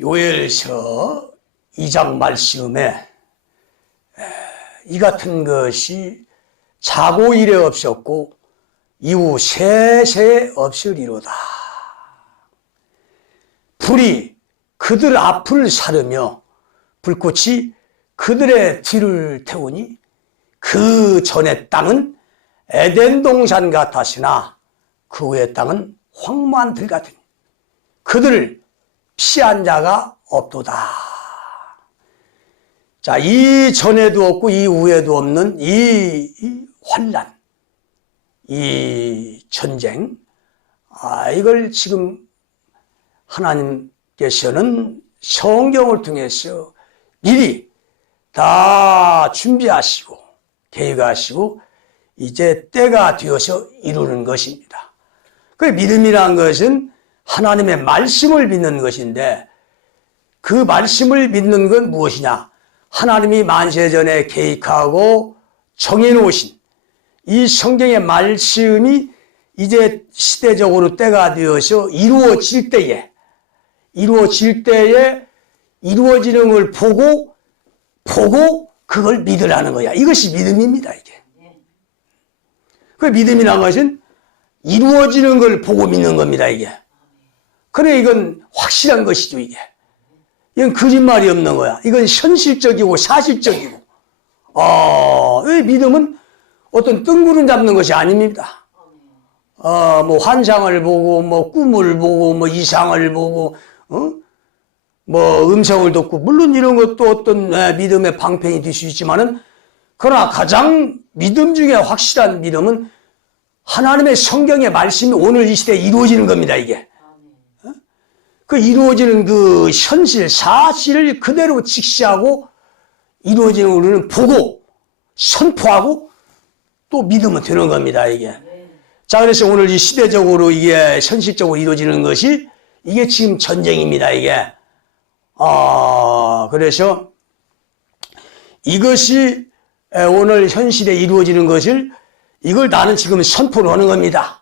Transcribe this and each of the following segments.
요엘서 2장 말씀에 이 같은 것이 자고 이래 없었고 이후 세세 없으리로다. 불이 그들 앞을 사르며 불꽃이 그들의 뒤를 태우니 그 전의 땅은 에덴 동산 같았으나 그 후의 땅은 황무한 들 같으니 그들을 피한 자가 없도다. 자, 이 전에도 없고 이 후에도 없는 이 환난, 이 전쟁, 이걸 지금 하나님께서는 성경을 통해서 미리 다 준비하시고 계획하시고 이제 때가 되어서 이루는 것입니다. 그 믿음이란 것은 하나님의 말씀을 믿는 것인데 그 말씀을 믿는 건 무엇이냐? 하나님이 만세전에 계획하고 정해놓으신 이 성경의 말씀이 이제 시대적으로 때가 되어서 이루어질 때에 이루어지는 걸 보고 그걸 믿으라는 거야. 이것이 믿음입니다, 이게. 그 믿음이라는 것은 이루어지는 걸 보고 믿는 겁니다, 이게. 그래, 이건 확실한 것이죠, 이게. 이건 거짓말이 없는 거야. 이건 현실적이고 사실적이고. 이 믿음은 어떤 뜬구름 잡는 것이 아닙니다. 뭐 환상을 보고, 뭐 꿈을 보고, 뭐 이상을 보고, 뭐 음성을 듣고, 물론 이런 것도 어떤 믿음의 방편이 될 수 있지만은, 그러나 가장 믿음 중에 확실한 믿음은 하나님의 성경의 말씀이 오늘 이 시대에 이루어지는 겁니다, 이게. 그 이루어지는 그 현실, 사실을 그대로 직시하고 이루어지는 우리는 보고 선포하고 또 믿으면 되는 겁니다, 이게. 자, 그래서 오늘 이 시대적으로 이게 현실적으로 이루어지는 것이 이게 지금 전쟁입니다, 이게. 그래서 이것이 오늘 현실에 이루어지는 것을 이걸 나는 지금 선포를 하는 겁니다.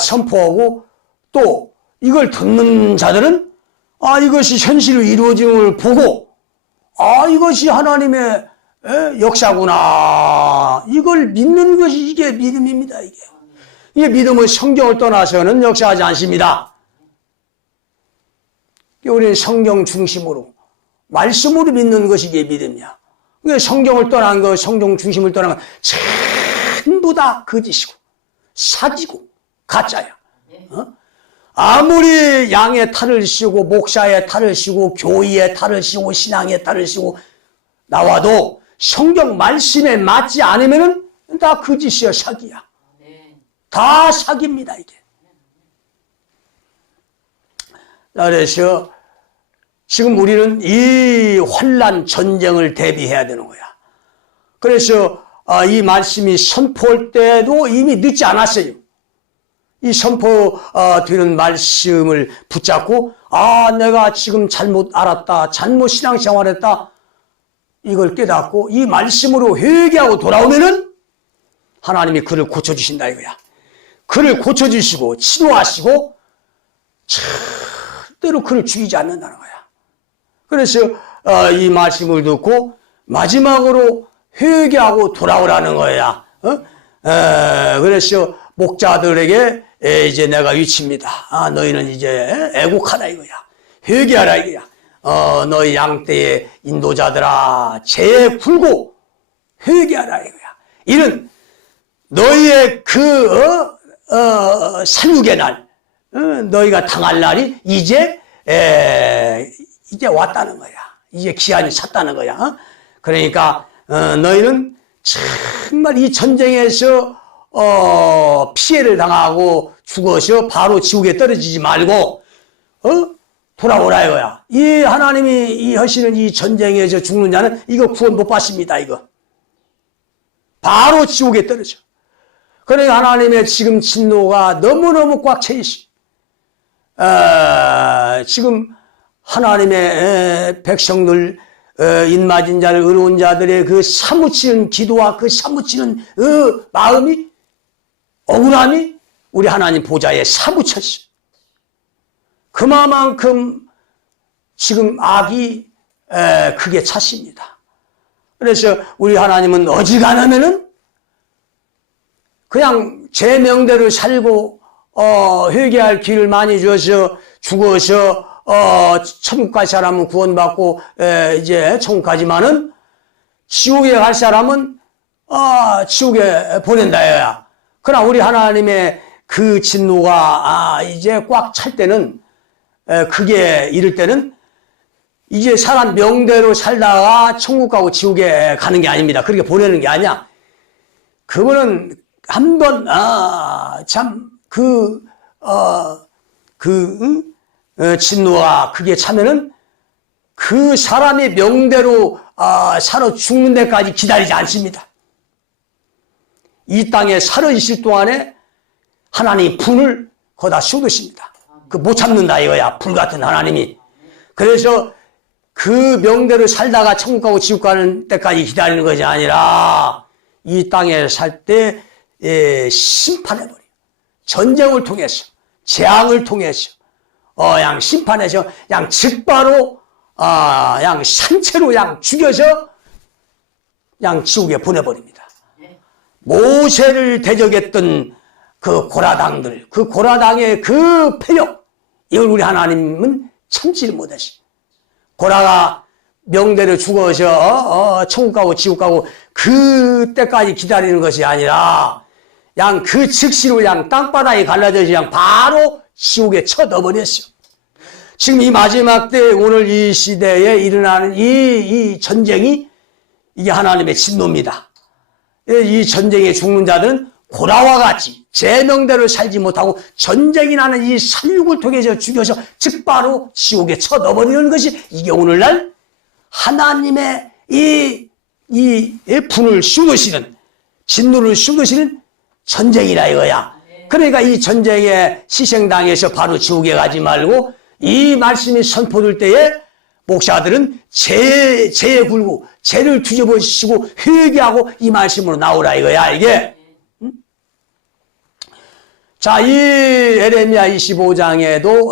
선포하고 또 이걸 듣는 자들은 이것이 현실로 이루어지는 걸 보고 이것이 하나님의 역사구나. 이걸 믿는 것이 이게 믿음입니다. 이게 믿음은 성경을 떠나서는 역사하지 않습니다. 우리는 성경 중심으로 말씀으로 믿는 것이 이게 믿음이야. 성경을 떠난 거, 성경 중심을 떠난 건 전부 다 거짓이고 사기고 가짜야. 아무리 양의 탈을 씌우고 목사의 탈을 씌우고 교의의 탈을 씌우고 신앙의 탈을 씌우고 나와도 성경 말씀에 맞지 않으면은 다 거짓이야, 사기야. 다 사기입니다, 이게. 그래서 지금 우리는 이 환난 전쟁을 대비해야 되는 거야. 그래서 이 말씀이 선포할 때도 이미 늦지 않았어요. 이 선포되는 말씀을 붙잡고 내가 지금 잘못 알았다, 잘못 신앙생활했다, 이걸 깨닫고 이 말씀으로 회개하고 돌아오면은 하나님이 그를 고쳐주신다 이거야. 그를 고쳐주시고 치료하시고 절대로 그를 죽이지 않는다는 거야. 그래서 이 말씀을 듣고 마지막으로 회개하고 돌아오라는 거야. 그래서 목자들에게 이제 내가 위칩니다. 너희는 이제 애국하라 이거야. 회개하라 이거야. 너희 양떼의 인도자들아, 죄에 굴고 회개하라 이거야. 이는 너희의 그 살육의 날, 너희가 당할 날이 이제 왔다는 거야. 이제 기한이 찼다는 거야. 그러니까 너희는 정말 이 전쟁에서 피해를 당하고 죽어서 바로 지옥에 떨어지지 말고 돌아오라 이거야. 이 하나님이 이 하시는 이 전쟁에서 죽는 자는 이거 구원 못 받습니다. 이거 바로 지옥에 떨어져. 그러니까 하나님의 지금 진노가 너무너무 꽉 차 있어. 지금 하나님의 백성들, 인맞은 자를 의로운 자들의 그 사무치는 기도와 그 사무치는 마음이, 억울함이 우리 하나님 보좌에 사무쳤어. 그만큼 지금 악이 크게 찼습니다. 그래서 우리 하나님은 어지간하면은 그냥 제 명대로 살고 회개할 길을 많이 줘서 죽어서 천국 갈 사람은 구원받고 이제 천국 가지만은 지옥에 갈 사람은 지옥에 보낸다야. 그러나 우리 하나님의 그 진노가 이제 꽉 찰 때는 그게 이럴 때는 이제 사람 명대로 살다가 천국 가고 지옥에 가는 게 아닙니다. 그렇게 보내는 게 아니야. 그거는 한번 참 진노가 그게 차면은 그 사람의 명대로 살아 죽는 데까지 기다리지 않습니다. 이 땅에 살아 있을 동안에 하나님 분을 거다 쏟으십니다. 그 못 참는다 이거야. 불 같은 하나님이. 그래서 그 명대로 살다가 천국 가고 지옥 가는 때까지 기다리는 것이 아니라 이 땅에 살 때 심판해버려요. 전쟁을 통해서, 재앙을 통해서, 양 심판해서, 양 즉바로, 양 산채로 양 죽여서, 양 지옥에 보내버립니다. 모세를 대적했던 그 고라당들, 그 고라당의 그 패력, 이걸 우리 하나님은 참지를 못하시. 고라가 명대로 죽어서, 천국 가고 지옥 가고, 그때까지 기다리는 것이 아니라, 양 그 즉시로 양 땅바닥에 갈라져서 양 바로 지옥에 쳐넣어버렸어. 지금 이 마지막 때 오늘 이 시대에 일어나는 이 전쟁이 이게 하나님의 진노입니다. 이 전쟁에 죽는 자들은 고라와 같이 제 명대로 살지 못하고 전쟁이 나는 이 살육을 통해서 죽여서 즉바로 지옥에 쳐넣어버리는 것이 이게 오늘날 하나님의 이 분을 쏟으시는 진노를 쏟으시는 전쟁이라 이거야. 그러니까 이 전쟁에 희생당해서 바로 지옥에 가지 말고 이 말씀이 선포될 때에 목사들은 죄에 굴고 죄를 뒤집어쓰고 회개하고 이 말씀으로 나오라 이거야 이게. 자, 이 에레미야 25장에도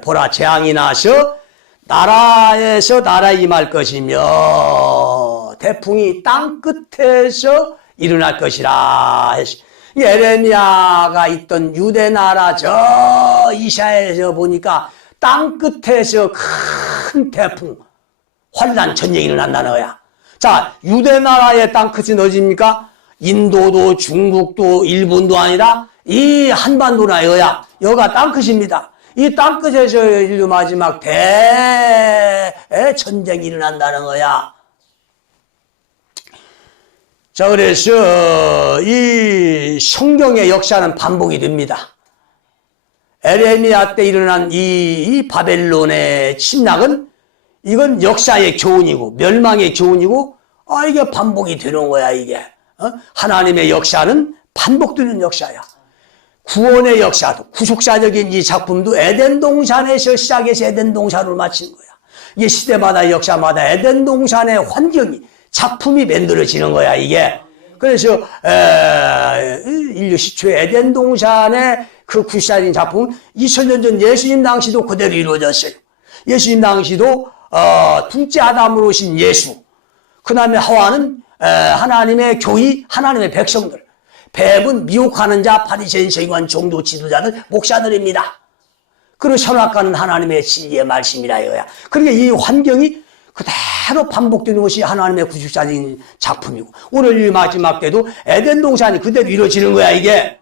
보라 재앙이 나서 나라에서 나라에 임할 것이며 태풍이 땅 끝에서 일어날 것이라. 이 에레미야가 있던 유대 나라 저 이사야에서 보니까 땅 끝에서 큰 태풍, 환난 전쟁이 일어난다는 거야. 자, 유대 나라의 땅 끝이 어디입니까? 인도도 중국도 일본도 아니라 이 한반도나 이거야. 여기가 땅 끝입니다. 이 땅 끝에서 인류 마지막 대전쟁이 일어난다는 거야. 자, 그래서 이 성경의 역사는 반복이 됩니다. 에레미야 때 일어난 이 바벨론의 침략은 이건 역사의 교훈이고 멸망의 교훈이고 이게 반복이 되는 거야 이게. 하나님의 역사는 반복되는 역사야. 구원의 역사도 구속사적인 이 작품도 에덴 동산에서 시작해서 에덴 동산으로 마치는 거야. 이게 시대마다 역사마다 에덴 동산의 환경이 작품이 만들어지는 거야 이게. 그래서 인류 시초의 에덴 동산의 그 구시적인 작품은 2000년 전 예수님 당시도 그대로 이루어졌어요. 예수님 당시도 둘째 아담으로 오신 예수, 그 다음에 하와는 하나님의 교회, 하나님의 백성들, 뱀은 미혹하는 자, 바리새인, 서기관, 종교 지도자들, 목사들입니다. 그리고 선악과는 하나님의 진리의 말씀이라 이거야. 그러니까 이 환경이 그대로 반복되는 것이 하나님의 구속사적인 작품이고 오늘 이 마지막 때도 에덴 동산이 그대로 이루어지는 거야 이게.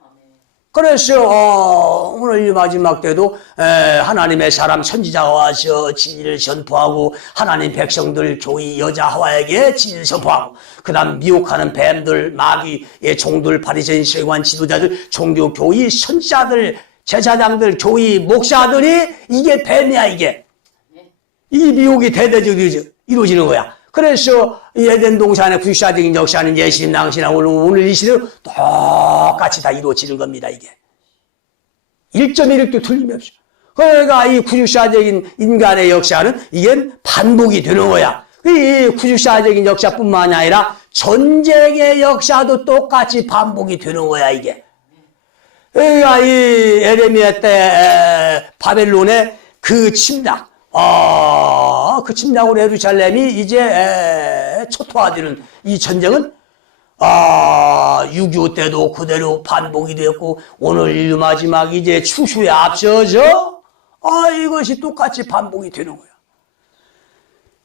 그래서 오늘 이 마지막 때도 하나님의 사람 선지자가 와서 진리를 선포하고 하나님 백성들 교회 여자 하와에게 진리를 선포하고 그 다음 미혹하는 뱀들 마귀의 종들 바리새인 서기관 지도자들 종교 교회 선지자들 제사장들 교회 목사들이 이게 뱀이야 이게. 이 미혹이 대대적으로 이루어지는 거야. 그래서 이 에덴 동산의 구속사적인 역사는 예수님 당시나 오늘 이 시대로 똑같이 다 이루어지는 겁니다, 이게. 1.1도 틀림없이. 그러니까 이 구속사적인 인간의 역사는 이게 반복이 되는 거야. 이 구속사적인 역사뿐만 아니라 전쟁의 역사도 똑같이 반복이 되는 거야, 이게. 그러니까 이 에레미야 때 바벨론의 그 침략, 그 침략으로 예루살렘이 이제 초토화되는 이 전쟁은 6.25 때도 그대로 반복이 되었고 오늘 인류 마지막 이제 추수에 앞서서 이것이 똑같이 반복이 되는 거야.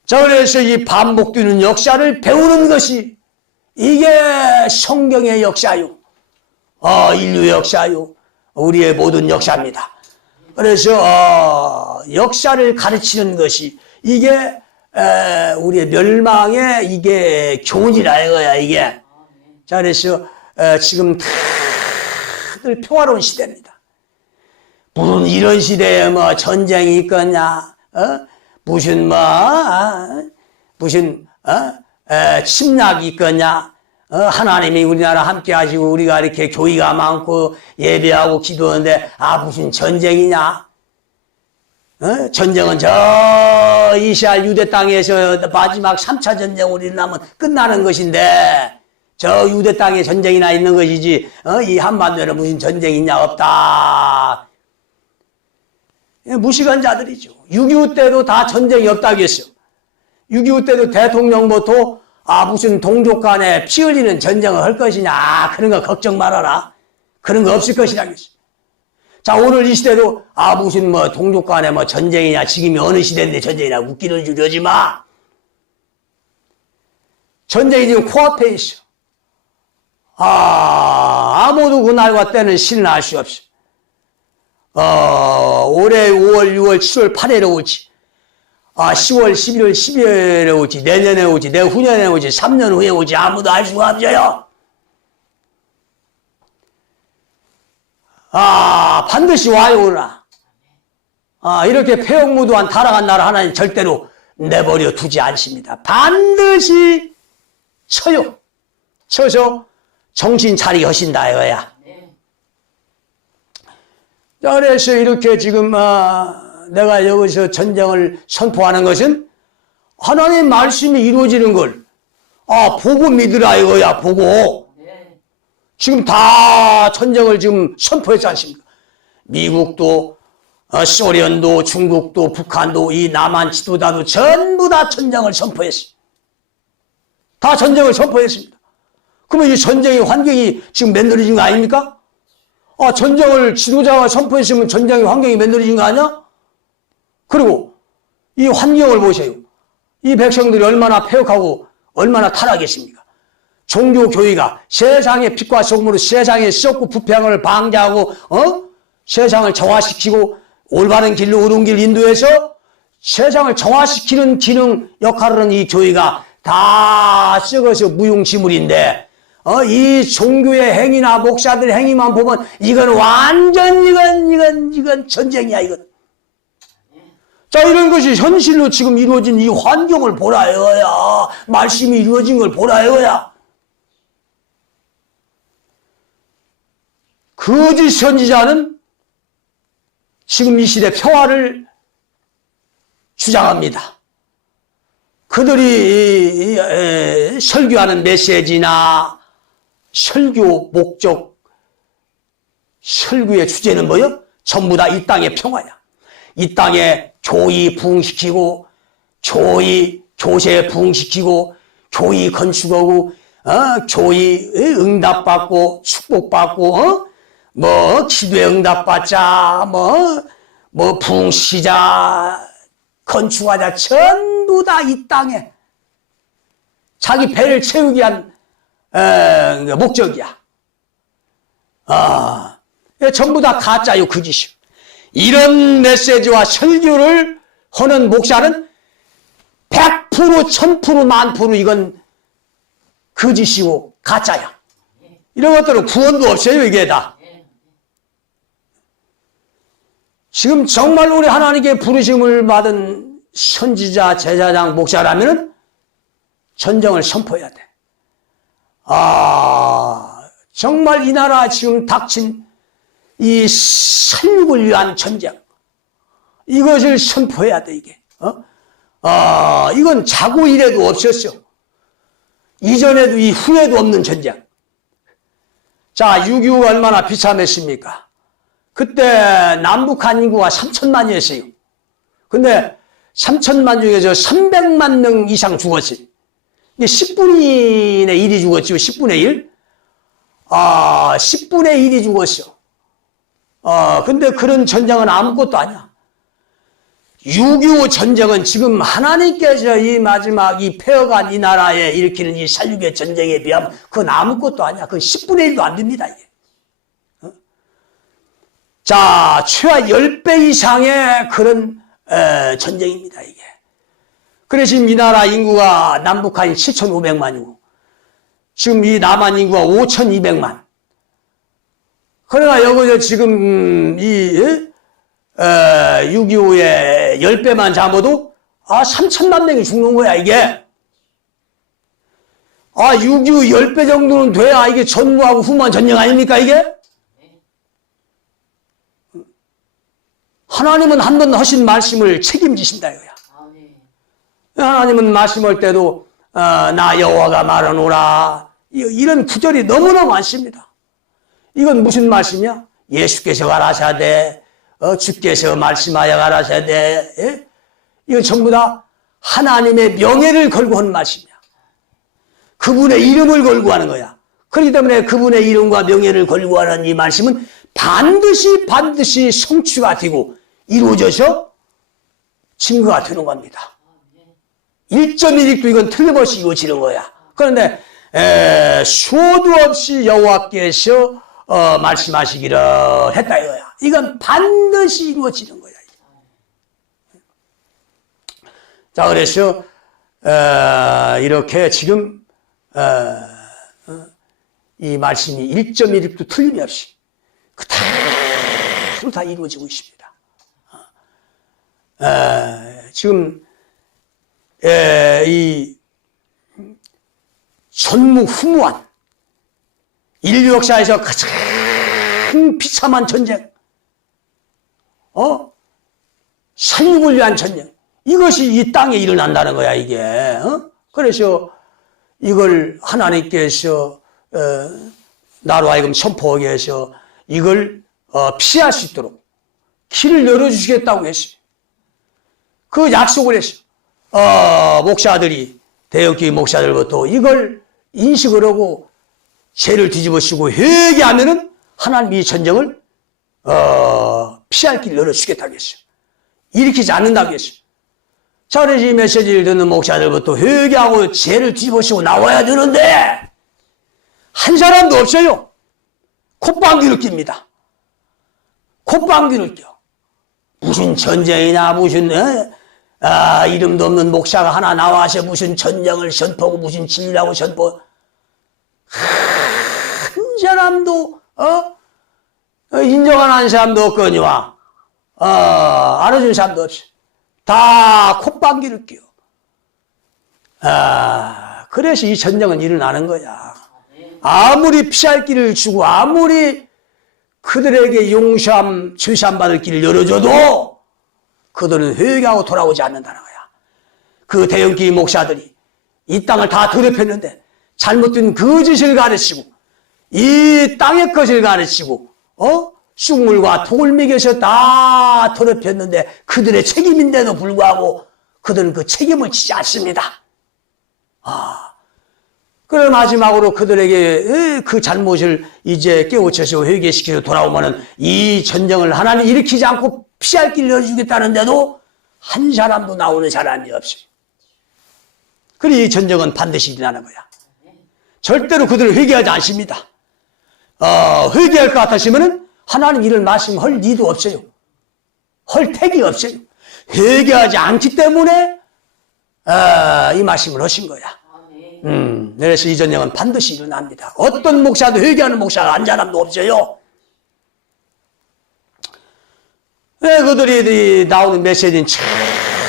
자, 그래서 이 반복되는 역사를 배우는 것이 이게 성경의 역사요. 인류의 역사요. 우리의 모든 역사입니다. 그래서 역사를 가르치는 것이 이게 우리의 멸망의 이게 교훈이라 이거야 이게. 자, 그래서 지금 다들 평화로운 시대입니다. 무슨 이런 시대에 뭐 전쟁이 있겠냐, 무슨 침략이 있겠냐, 하나님이 우리나라 함께 하시고 우리가 이렇게 교회가 많고 예배하고 기도하는데 무슨 전쟁이냐? 전쟁은 저 이스라엘 유대 땅에서 마지막 3차 전쟁으로 일어나면 끝나는 것인데 저 유대 땅에 전쟁이나 있는 것이지 이 한반도에는 무슨 전쟁이 있냐? 없다. 무식한 자들이죠. 6.25 때도 다 전쟁이 없다고 했어요. 6.25 때도 대통령부터 무슨 동족 간에 피 흘리는 전쟁을 할 것이냐, 그런 거 걱정 말아라. 그런 거 없을 것이라고 했어요. 자, 오늘 이 시대도 무슨 동족 간에 전쟁이냐, 지금이 어느 시대인데 전쟁이냐, 웃기는 줄 이러지 마. 전쟁이 지금 코앞에 있어. 아무도 그날과 때는 실은 알 수 없어. 올해 5월, 6월, 7월, 8월에 올지, 10월, 11월, 12월에 올지, 내년에 올지, 내후년에 올지, 3년 후에 올지, 아무도 알 수가 없어요. 반드시 와요, 오나. 이렇게 폐역무도한 타락한 나라 하나님 절대로 내버려 두지 않습니다. 반드시 쳐요. 쳐서 정신 차리게 하신다, 이거야. 자, 그래서 이렇게 지금, 내가 여기서 전쟁을 선포하는 것은 하나님의 말씀이 이루어지는 걸, 보고 믿으라 이거야, 보고. 지금 다 전쟁을 지금 선포했지 않습니까? 미국도, 소련도, 중국도, 북한도, 이 남한 지도자도 전부 다 전쟁을 선포했어요. 다 전쟁을 선포했습니다. 그러면 이 전쟁의 환경이 지금 만들어진 거 아닙니까? 전쟁을 지도자가 선포했으면 전쟁의 환경이 만들어진 거 아니야? 그리고 이 환경을 보세요. 이 백성들이 얼마나 폐역하고 얼마나 타락했습니까? 종교교회가 세상의 빛과 소금으로 세상에 썩고 부패함을 방지하고 세상을 정화시키고 올바른 길로 옳은 길 인도해서 세상을 정화시키는 기능 역할을 하는 이 교회가 다 썩어서 무용지물인데 이 종교의 행위나 목사들 행위만 보면 이건 완전 이건 전쟁이야 이건. 자, 이런 것이 현실로 지금 이루어진 이 환경을 보라 이거야. 말씀이 이루어진 걸 보라 이거야. 거짓 선지자는 지금 이 시대 평화를 주장합니다. 그들이 설교하는 메시지나 설교 목적, 설교의 주제는 뭐요? 전부 다 이 땅의 평화야. 이 땅에 교회 부흥시키고, 교세 부흥시키고, 교회 건축하고, 교회 응답받고, 축복받고, 기도에 응답받자, 부흥시키자, 건축하자, 전부 다 이 땅에 자기 배를 채우기 위한 목적이야. 전부 다 가짜요, 거짓이요. 이런 메시지와 설교를 하는 목사는 100%, 1000%, 10,000% 이건 거짓이고 가짜야. 이런 것들은 구원도 없어요, 이게 다. 지금 정말 우리 하나님께 부르심을 받은 선지자, 제사장, 목사라면은 전쟁을 선포해야 돼. 정말 이 나라 지금 닥친 이 살육을 위한 전쟁, 이것을 선포해야 돼, 이게. 이건 자고 이래도 없었어. 이전에도 이후에도 없는 전쟁. 자, 6.25가 얼마나 비참했습니까? 그때 남북한 인구가 3천만이었어요. 근데 3천만 중에서 300만 명 이상 죽었어요. 이게 10분의 1이 죽었죠. 10분의 1. 10분의 1이 죽었어. 근데 그런 전쟁은 아무것도 아니야. 6.25 전쟁은 지금 하나님께서 이 마지막 이 폐허간 이 나라에 일으키는 이 살육의 전쟁에 비하면 그건 아무것도 아니야. 그건 10분의 1도 안 됩니다, 이게. 자, 최하 10배 이상의 그런 전쟁입니다, 이게. 그래서 지금 이 나라 인구가 남북한이 7,500만이고 지금 이 남한 인구가 5,200만. 그러나 여기서 지금 이 6.25의 10배만 잡아도 3천만 명이 죽는 거야, 이게. 6.25 10배 정도는 돼야 이게 전무하고 후만 전쟁 아닙니까, 이게? 하나님은 한 번 하신 말씀을 책임지신다, 이거야. 하나님은 말씀할 때도 나 여호와가 말하노라, 이런 구절이 너무나 많습니다. 이건 무슨 말씀이야? 예수께서 가라사대, 주께서 말씀하여 가라사대, 예? 이건 전부 다 하나님의 명예를 걸고 한 말씀이야. 그분의 이름을 걸고 하는 거야. 그렇기 때문에 그분의 이름과 명예를 걸고 하는 이 말씀은 반드시 성취가 되고 이루어져서 증거가 되는 겁니다. 1.1익도 이건 틀림없이 이루어지는 거야. 그런데 수도 없이 여호와께서 말씀하시기를 했다 이거야. 이건 반드시 이루어지는 거야. 자, 그래서 이렇게 지금 이 말씀이 1.1익도 틀림이 없이 그대로 다 이루어지고 있습니다. 지금 이 전무후무한 인류 역사에서 가장 비참한 전쟁, 살육을 위한 전쟁, 이것이 이 땅에 일어난다는 거야, 이게. 그래서 이걸 하나님께서 나로 하여금 선포하게 해서 이걸 피할 수 있도록 길을 열어주시겠다고 했어요. 그 약속을 했어요. 목사들이, 대형교회 목사들부터 이걸 인식을 하고 죄를 뒤집어쓰고 회개하면은 하나님이 이 전쟁을 피할 길을 열어주겠다고 했어요. 일으키지 않는다고 했어요. 자, 그래서 이 메시지를 듣는 목사들부터 회개하고 죄를 뒤집어쓰고 나와야 되는데 한 사람도 없어요. 콧방귀를 낍니다. 콧방귀를 껴. 무슨 전쟁이나 무슨 이름도 없는 목사가 하나 나와서 무슨 전쟁을 선포하고 무슨 진리라고 선포. 한 사람도 인정하는 사람도 없거니와 알아준 사람도 없어. 다 콧방귀를 껴. 그래서 이 전쟁은 일어나는 거야. 아무리 피할 길을 주고 아무리 그들에게 용서함, 죄사함 받을 길을 열어줘도 그들은 회개하고 돌아오지 않는다는 거야. 그 대형교회 목사들이 이 땅을 다 더럽혔는데 잘못된 거짓을 가르치고 이 땅의 것을 가르치고 쑥물과 독을 먹여서 다 더럽혔는데 그들의 책임인데도 불구하고 그들은 그 책임을 지지 않습니다. 그럼 마지막으로 그들에게 그 잘못을 이제 깨우쳐서 회개시켜서 돌아오면은 이 전쟁을 하나님 일으키지 않고 피할 길을 열어주겠다는데도 한 사람도 나오는 사람이 없어요. 그리고 이 전쟁은 반드시 일어나는 거야. 절대로 그들을 회개하지 않습니다. 회개할 것 같으시면은 하나님 이런 말씀할 리도 없어요. 할 택이 없어요. 회개하지 않기 때문에 이 말씀을 하신 거야. 그래서 이 전쟁은 반드시 일어납니다. 어떤 목사도 회개하는 목사가 한 사람도 없어요. 그들이 나오는 메시지는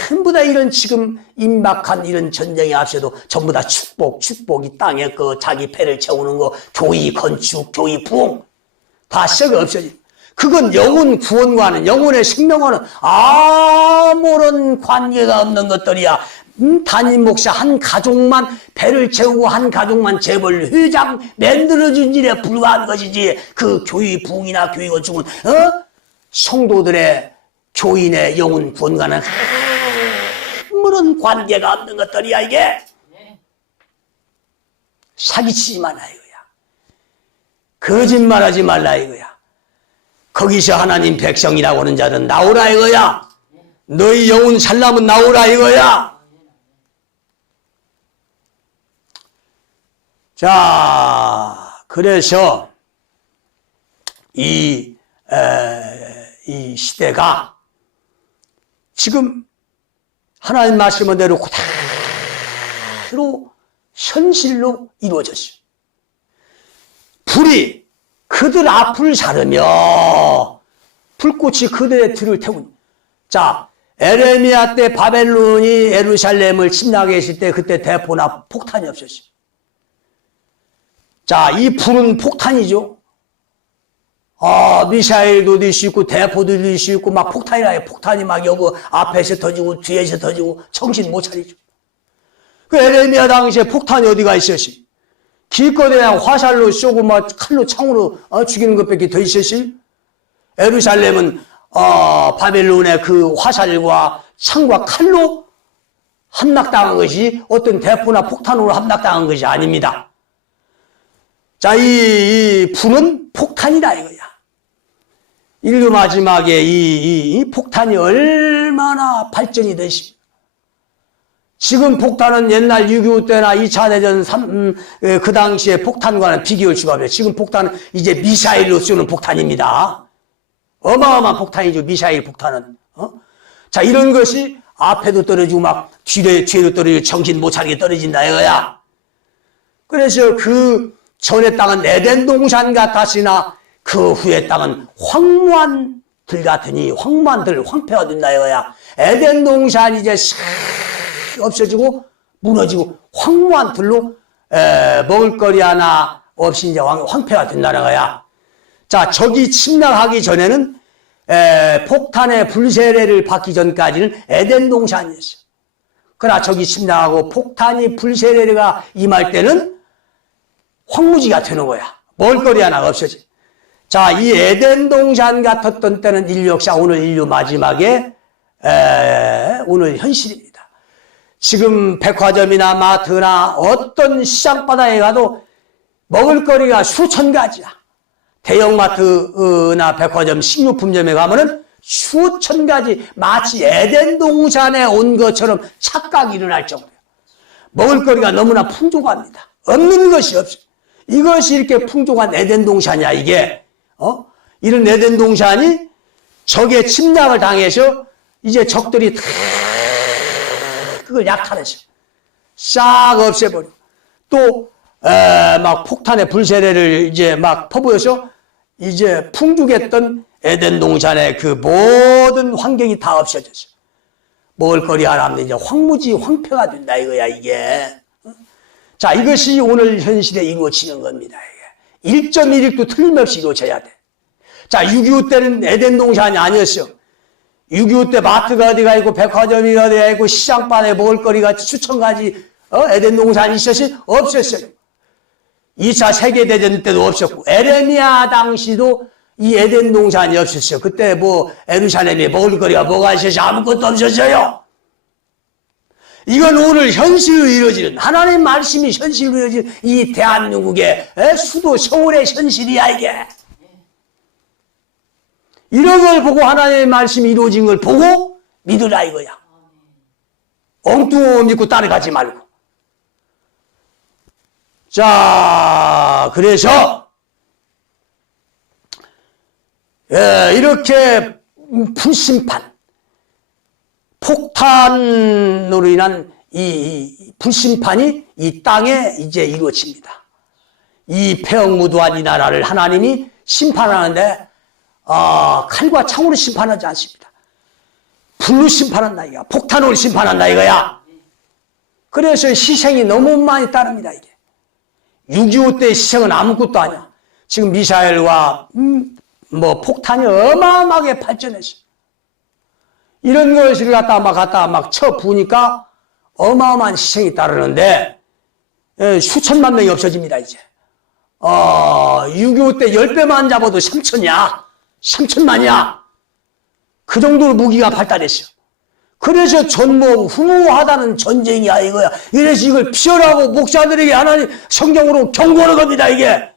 전부 다 이런 지금 임박한 이런 전쟁에 앞서도 전부 다 축복, 이 땅에 그 자기 패를 채우는 거, 교회 건축, 교회 부흥 다 썩어 없어지. 그건 영혼 구원과는 영혼의 생명과는 아무런 관계가 없는 것들이야. 담임 목사 한 가족만 배를 채우고 한 가족만 재벌 회장 만들어준 일에 불과한 것이지 그 교회 부흥이나 교회 건축은 성도들의 교인의 영혼 구원과는 아무런 관계가 없는 것들이야 이게. 사기치지 말라 이거야. 거짓말하지 말라 이거야. 거기서 하나님 백성이라고 하는 자는 나오라 이거야. 너희 영혼 살라면 나오라 이거야. 자, 그래서 이 시대가 지금 하나님 말씀대로 그대로 현실로 이루어졌어요. 불이 그들 앞을 사르며 불꽃이 그들의 뒤를 태운. 자, 에레미야 때 바벨론이 예루살렘을 침략했을 때 그때 대포나 폭탄이 없었어요. 자, 이 불은 폭탄이죠. 미사일도 들 수 있고 대포도 들 수 있고 막 폭탄이라 폭탄이 막 여기 앞에서 터지고 뒤에서 터지고 정신 못 차리죠. 그 에레미야 당시에 폭탄이 어디가 있었어요? 기껏해야 화살로 쏘고 막 칼로 창으로 죽이는 것밖에 더 있었어요? 예루살렘은 바벨론의 그 화살과 창과 칼로 함락당한 것이 어떤 대포나 폭탄으로 함락당한 것이 아닙니다. 자, 이 불은 폭탄이다 이거야. 인류 마지막에 이 폭탄이 얼마나 발전이 되십니까? 지금 폭탄은 옛날 6.25 때나 2차 대전 그 당시에 폭탄과는 비교할 수가 없어요. 지금 폭탄은 이제 미사일로 쏘는 폭탄입니다. 어마어마한 폭탄이죠, 미사일 폭탄은. 자, 이런 것이 앞에도 떨어지고 막 뒤로 떨어지고 정신 못 차리게 떨어진다 이거야. 그래서 그 전의 땅은 에덴 동산 같았으나 그 후의 땅은 황무한 들 같으니 황무한 황폐가 된다 이거야. 에덴 동산이 이제 싹 없어지고 무너지고 황무한 들로 먹을거리 하나 없이 이제 황폐가 된다는 거야. 자, 적이 침략하기 전에는 폭탄의 불세례를 받기 전까지는 에덴 동산이었어. 그러나 적이 침략하고 폭탄이 불세례가 임할 때는 황무지가 되는 거야. 먹을거리 하나가 없어지. 자, 이 에덴 동산 같았던 때는 인류 역사, 오늘 인류 마지막에 오늘 현실입니다. 지금 백화점이나 마트나 어떤 시장바닥에 가도 먹을거리가 수천 가지야. 대형마트나 백화점, 식료품점에 가면은 수천 가지, 마치 에덴 동산에 온 것처럼 착각이 일어날 정도예요. 먹을거리가 너무나 풍족합니다. 없는 것이 없어요. 이것이 이렇게 풍족한 에덴 동산이야, 이게. 이런 에덴 동산이 적의 침략을 당해서 이제 적들이 다 그걸 약탈해서 싹 없애버리고 또 막 폭탄의 불세례를 이제 막 퍼부어서 이제 풍족했던 에덴 동산의 그 모든 환경이 다 없어졌어. 먹을거리 하나 없는 이제 황무지 황폐가 된다 이거야 이게. 자, 이것이 오늘 현실에 이루어지는 겁니다. 이게 1.1일도 틀림없이 이루어져야 돼. 자, 6.25 때는 에덴 동산이 아니었어. 6.25 때 마트가 어디가 있고 백화점이 어디가 있고 시장바닥에 먹을거리가 수천 가지 에덴 동산이 있었어요? 없었어요. 2차 세계대전 때도 없었고 에레미야 당시도 이 에덴 동산이 없었어요. 그때 뭐 예루살렘에 먹을거리가 뭐가 있었어요? 아무것도 없었어요. 이건 오늘 현실로 이루어지는, 하나님의 말씀이 현실로 이루어지는 이 대한민국의 수도 서울의 현실이야 이게. 이런 걸 보고 하나님의 말씀이 이루어진 걸 보고 믿으라 이거야. 엉뚱한 믿고 따라가지 말고. 자, 그래서 이렇게 불심판, 폭탄으로 인한 이 불심판이 이 땅에 이제 이루어집니다. 이 폐역무도한 이 나라를 하나님이 심판하는데 칼과 창으로 심판하지 않습니다. 불로 심판한다 이거야. 폭탄으로 심판한다 이거야. 그래서 희생이 너무 많이 따릅니다 이게. 6.25 때 희생은 아무것도 아니야. 지금 미사일과 뭐 폭탄이 어마어마하게 발전했어. 이런 것을 갖다가 막 쳐부으니까 어마어마한 희생이 따르는데 수천만 명이 없어집니다 이제. 6.25 때 10배만 잡아도 3천이야. 3천만이야. 그 정도로 무기가 발달했어. 그래서 후무하다는 전쟁이야 이거야. 이래서 이걸 피하라고 목사들에게 하나님 성경으로 경고하는 겁니다 이게.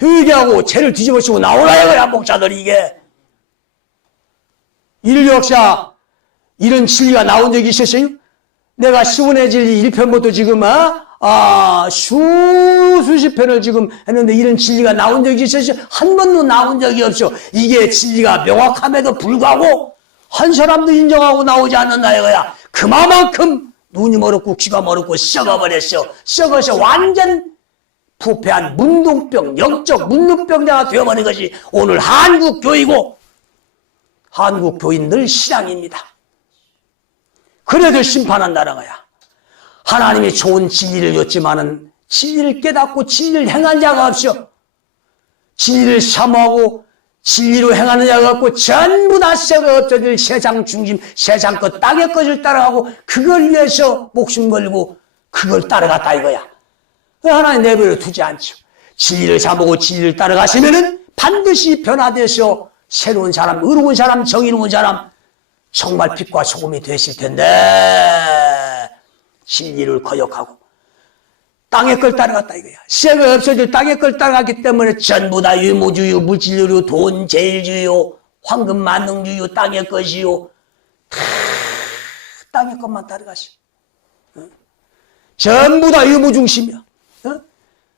회개하고 죄를 뒤집어쓰고 나오라 이거야 목사들이 이게. 인류 역사 이런 진리가 나온 적이 있었어요? 내가 시온의 진리 1편부터 지금 수십 편을 지금 했는데 이런 진리가 나온 적이 있었어요? 한 번도 나온 적이 없어. 이게 진리가 명확함에도 불구하고 한 사람도 인정하고 나오지 않는다 이거야. 그만큼 눈이 멀었고 귀가 멀었고 썩어버렸어. 썩어서 완전 부패한 문둥병, 영적 문둥병자가 되어버린 것이 오늘 한국 교회이고 한국 교인들 신앙입니다. 그래도 심판한다는 거야. 하나님이 좋은 진리를 줬지만은 진리를 깨닫고 진리를 행한 자가 없어. 진리를 사모하고 진리로 행하는 자가 없고 전부 다 썩어 없어질 세상 중심, 세상 것, 땅의 것을 따라가고 그걸 위해서 목숨 걸고 그걸 따라갔다 이거야. 하나님 내버려 두지 않죠. 진리를 사모하고 진리를 따라가시면은 반드시 변화돼서 새로운 사람, 의로운 사람, 정의로운 사람, 정말 빛과 소금이 되실 텐데 진리를 거역하고 땅의 걸 따라갔다 이거야. 쇠가 없어질 땅의 걸 따라갔기 때문에 전부 다 유무주의, 물질주의, 돈, 제일주의, 황금 만능주의, 땅의 것이요. 다 땅의 것만 따라가시. 전부 다 유무중심이야.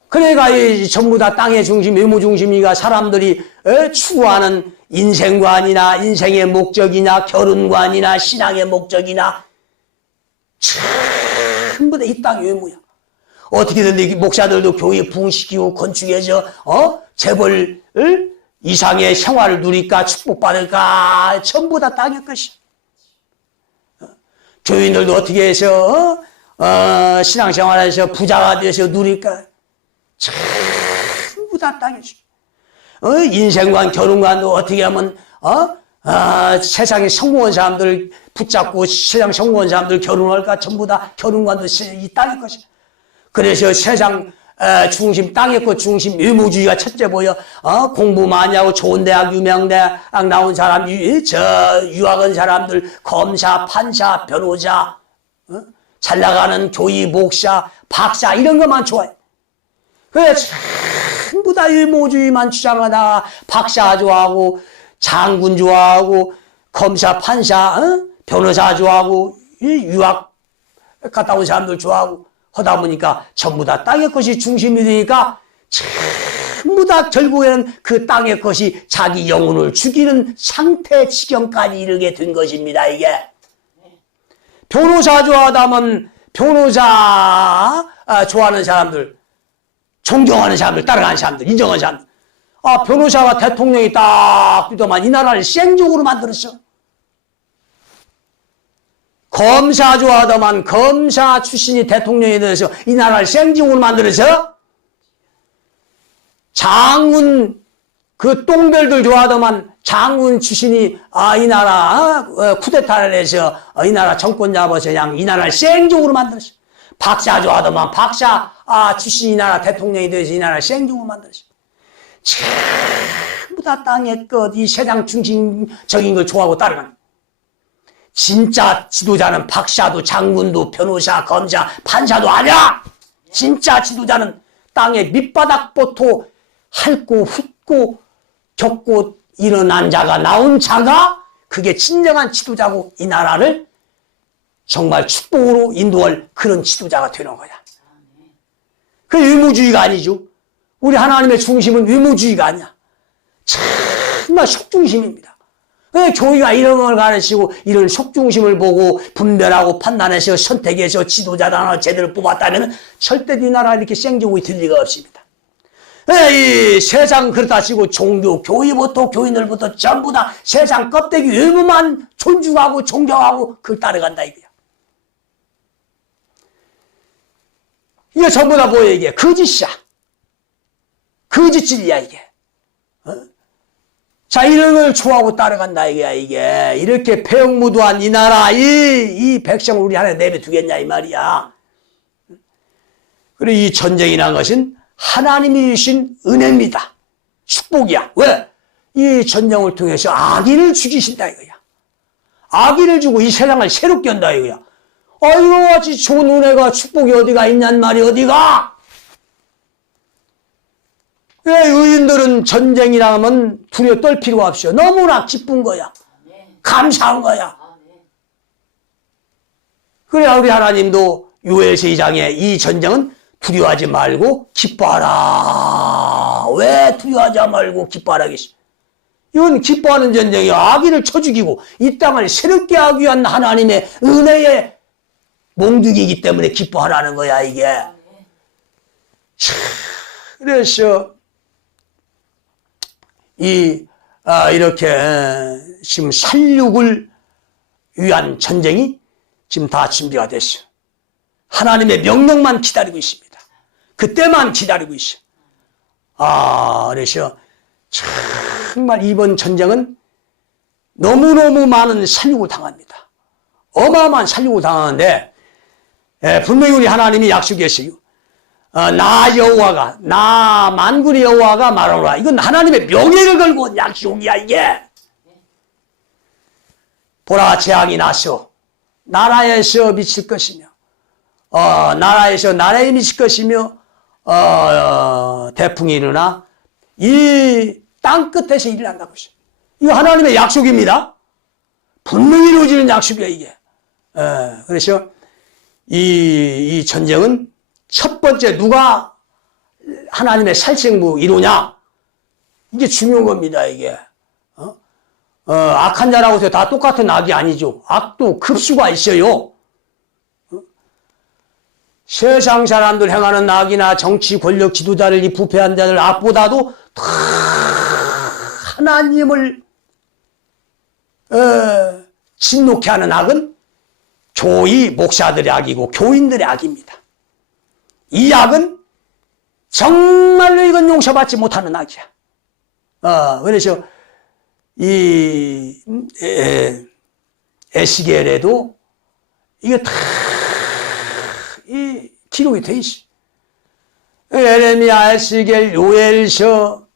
그러니까 전부 다 땅의 중심, 유무중심이가 사람들이 추구하는 인생관이나 인생의 목적이나 결혼관이나 신앙의 목적이나 전부 다 이 땅 유무야. 어떻게든 목사들도 교회 부흥시키고 건축해서 재벌 이상의 생활을 누릴까 축복받을까 전부 다 땅의 것이. 교인들도 어떻게 해서 신앙생활에서 부자가 돼서 누릴까 전부 다 땅의 것이. 인생관 결혼관도 어떻게 하면 세상에 성공한 사람들 붙잡고 세상 성공한 사람들 결혼할까 전부 다 결혼관도 이 땅의 것이. 그래서 세상 중심, 땅의 것 중심, 유무주의가 첫째 보여. 공부 많이 하고 좋은 대학, 유명대학 나온 사람, 유학한 사람들, 검사, 판사, 변호사, 잘 나가는 교의, 목사, 박사, 이런 것만 좋아해. 그래, 전부 다 유무주의만 주장하다. 박사 좋아하고, 장군 좋아하고, 검사, 판사, 변호사 좋아하고, 유학 갔다 온 사람들 좋아하고, 하다 보니까 전부 다 땅의 것이 중심이 되니까 전부 다 결국에는 그 땅의 것이 자기 영혼을 죽이는 상태 지경까지 이르게 된 것입니다, 이게. 변호사 좋아하다면 변호사 좋아하는 사람들, 존경하는 사람들, 따라가는 사람들, 인정하는 사람들. 변호사가 대통령이 딱 되더만 이 나라를 생적으로 만들었어. 검사 좋아하더만 검사 출신이 대통령이 돼서 이 나라를 생징으로 만들어서 장군 그 똥별들 좋아하더만 장군 출신이 이 나라 쿠데타를 해서 이 나라 정권 잡아서 그냥 이 나라를 생징으로 만들었어. 박사 좋아하더만 박사 출신이 이 나라 대통령이 돼서 이 나라를 생징으로 만들었어. 전부 다 땅의 것, 이 세상 중심적인 걸 좋아하고 따라가는. 진짜 지도자는 박사도 장군도 변호사 검사 판사도 아니야. 진짜 지도자는 땅의 밑바닥부터 핥고 훑고 겪고 일어난 자가 나온 자가 그게 진정한 지도자고 이 나라를 정말 축복으로 인도할 그런 지도자가 되는 거야. 그게 의무주의가 아니죠. 우리 하나님의 중심은 의무주의가 아니야. 정말 속중심입니다. 교회가 이런 걸 가르치고 이런 속중심을 보고 분별하고 판단해서 선택해서 지도자를 하나 제대로 뽑았다면 절대 이 나라 이렇게 생존이 될 리가 없습니다. 이 세상 그렇다 치고 종교, 교회부터 교인들부터 전부 다 세상 껍데기 외모만 존중하고 존경하고 그걸 따라간다 이거야. 이게 전부 다 뭐야 이게? 거짓이야. 거짓 진리야 이게. 자, 이런 걸 좋아하고 따라간다, 이게. 이렇게 폐역무도한 이 나라, 이 백성을 우리 하나 내버두겠냐, 이 말이야. 그리고 이 전쟁이라는 것은 하나님이 주신 은혜입니다. 축복이야. 왜? 이 전쟁을 통해서 악인을 죽이신다, 이거야. 아기를 주고 이 세상을 새롭게 한다 이거야. 이거 같이 좋은 은혜가 축복이 어디가 있냔 말이 어디가? 왜 의인들은 전쟁이라 하면 두려워 떨 필요가 없어. 너무나 기쁜 거야. 감사한 거야. 그래야 우리 하나님도 요엘서 2장에 이 전쟁은 두려워하지 말고 기뻐하라. 왜 두려워하지 말고 기뻐하라겠어? 이건 기뻐하는 전쟁이야. 아기를 쳐 죽이고 이 땅을 새롭게 하기 위한 하나님의 은혜의 몽둥이기 때문에 기뻐하라는 거야 이게. 그래서 이렇게 지금 살육을 위한 전쟁이 지금 다 준비가 됐어. 하나님의 명령만 기다리고 있습니다. 그때만 기다리고 있어. 그래서 정말 이번 전쟁은 너무너무 많은 살육을 당합니다. 어마어마한 살육을 당하는데 분명히 우리 하나님이 약속했어요. 나 여호와가, 나 만군의 여호와가 말하노라. 이건 하나님의 명예를 걸고 온 약속이야 이게. 보라 재앙이 나서 나라에서 미칠 것이며 나라에서 나라에 미칠 것이며 태풍이 일어나 이 땅끝에서 일어난다고 했어요. 이거 하나님의 약속입니다. 분명히 이루어지는 약속이야 이게. 그래서 이 전쟁은 첫 번째 누가 하나님의 살생부 이루냐, 이게 중요한 겁니다 이게. 악한 자라고 해서 다 똑같은 악이 아니죠. 악도 급수가 있어요. 세상 사람들 행하는 악이나 정치 권력 지도자를 이 부패한 자들 악보다도 더 하나님을 진노케 하는 악은 교의 목사들의 악이고 교인들의 악입니다. 이 악은 정말로 이건 용서받지 못하는 악이야. 그래서 이 에스겔에도 이게 다 이 기록이 돼 있어. 에레미야, 에스겔, 요엘서,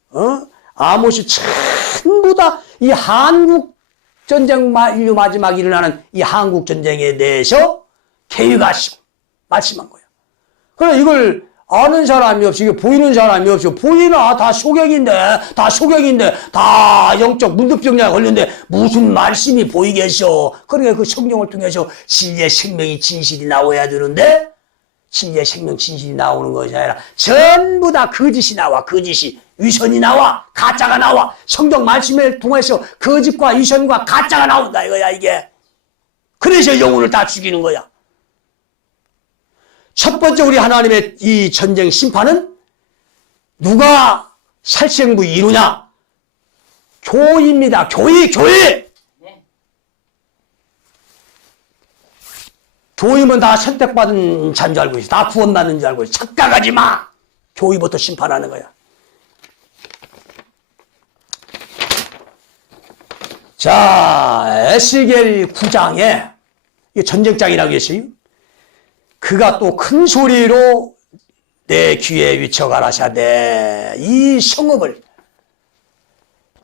아모스 전부 다 이 한국 전쟁 인류 마지막 일어나는 이 한국 전쟁에 대해서 계획하시고 말씀한 거야. 그래 이걸 아는 사람이 없이, 이게 보이는 사람이 없이, 보이나 다 소경인데, 다 영적 문득병자가 걸렸는데 무슨 말씀이 보이겠어. 그러니까 그 성경을 통해서 진리의 생명이 진실이 나와야 되는데, 진리의 생명 진실이 나오는 것이 아니라 전부 다 거짓이 나와. 거짓이, 위선이 나와, 가짜가 나와. 성경 말씀을 통해서 거짓과 위선과 가짜가 나온다 이거야 이게. 그래서 영혼을 다 죽이는 거야. 첫 번째 우리 하나님의 이 전쟁 심판은 누가 살생부 이루냐? 교회입니다. 교회. 교회면 다 선택받은 자인 줄 알고 있어. 다 구원받는 줄 알고 있어. 착각하지 마. 교회부터 심판하는 거야. 자, 에스겔 9장에 전쟁장이라고 했어요. 그가 또 큰 소리로 내 귀에 위쳐가라사대 이 성읍을